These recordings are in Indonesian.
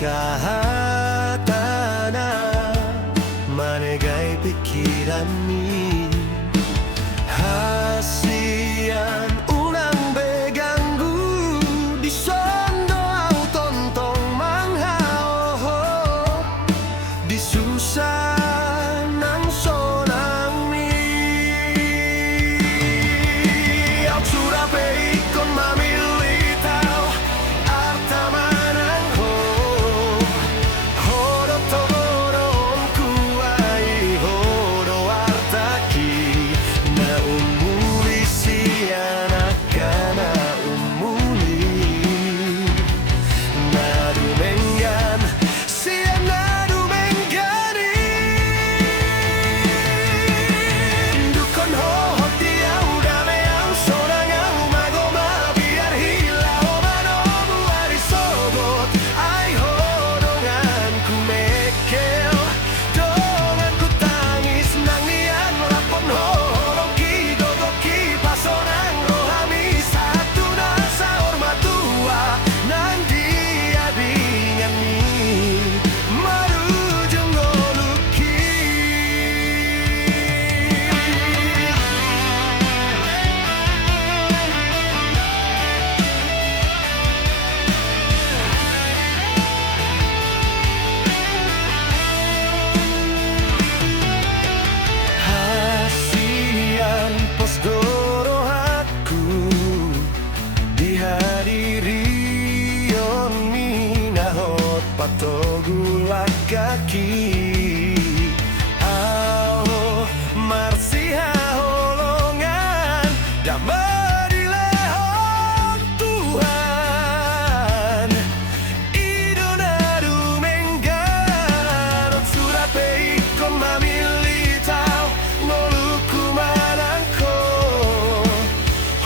kahatana manegai pikiranmi hasian ulang beganggu di sondo au tontong manghao di susah nang sonang mi au surape ikon mamilitao arta manang ho horo toron kuai horo artaki na umuli sianak kana umuli na dumengan siana dumengani dukon ho hotiau dameau sonangau magoma biar hilau manomu arisogot ai hodongan ku mekel dongan ku tangis nangian lapon ho loki gogoki pasonang rohami satu nasa ormatua nang dia bingani marujung goluki hasian pos dorohatku dihadiri on minahot patogulak kaki ao marsiha holongan damadilehon Tuhan idonadu menggarot surape ikon mamilitau ngoluku manangko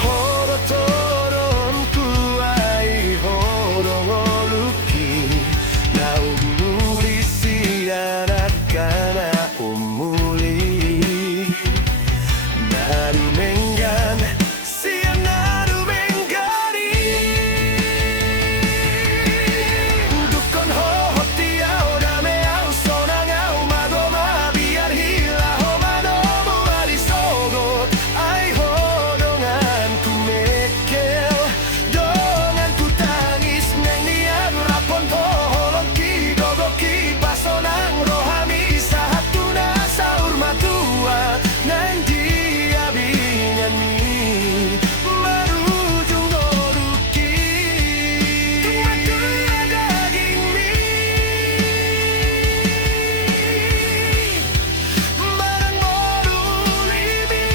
horo toron kuai horo ngoluki na umuli sianak kana umuli nadu menggan sianadu menggari dukon ho hotiau dameau sonangau magoma biar hilau manomu arisogot ai hodongan ku mekel dongan ku tangis neng nian rapon poholong ki gogoki pasonang rohami sahatuna saur matua nang dia binyani marujung goruki tumatuya daging mi marang morulimi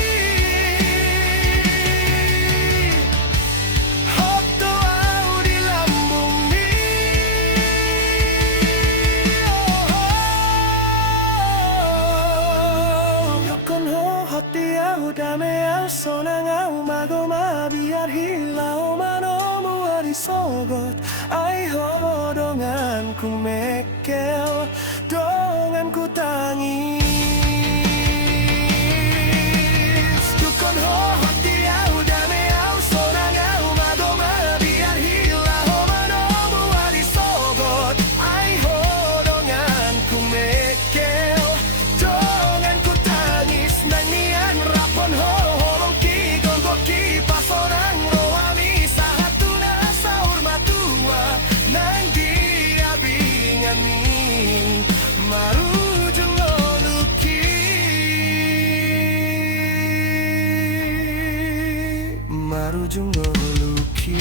hoto au di lambung mi yokon ho hotiau dameau sonangau magoma biar hilau manomu arisogot ai hodongan ku mekel dongan ku tangis dukon ho hotiau dameau sonangau magoma biar hilau manomu arisogot ai hodongan ku mekel dongan ku tangis nang nian rapon ho holong ki gogoki pasonang rohami sahatuna saur matua nang dia bingani marujung goluki marujung goluki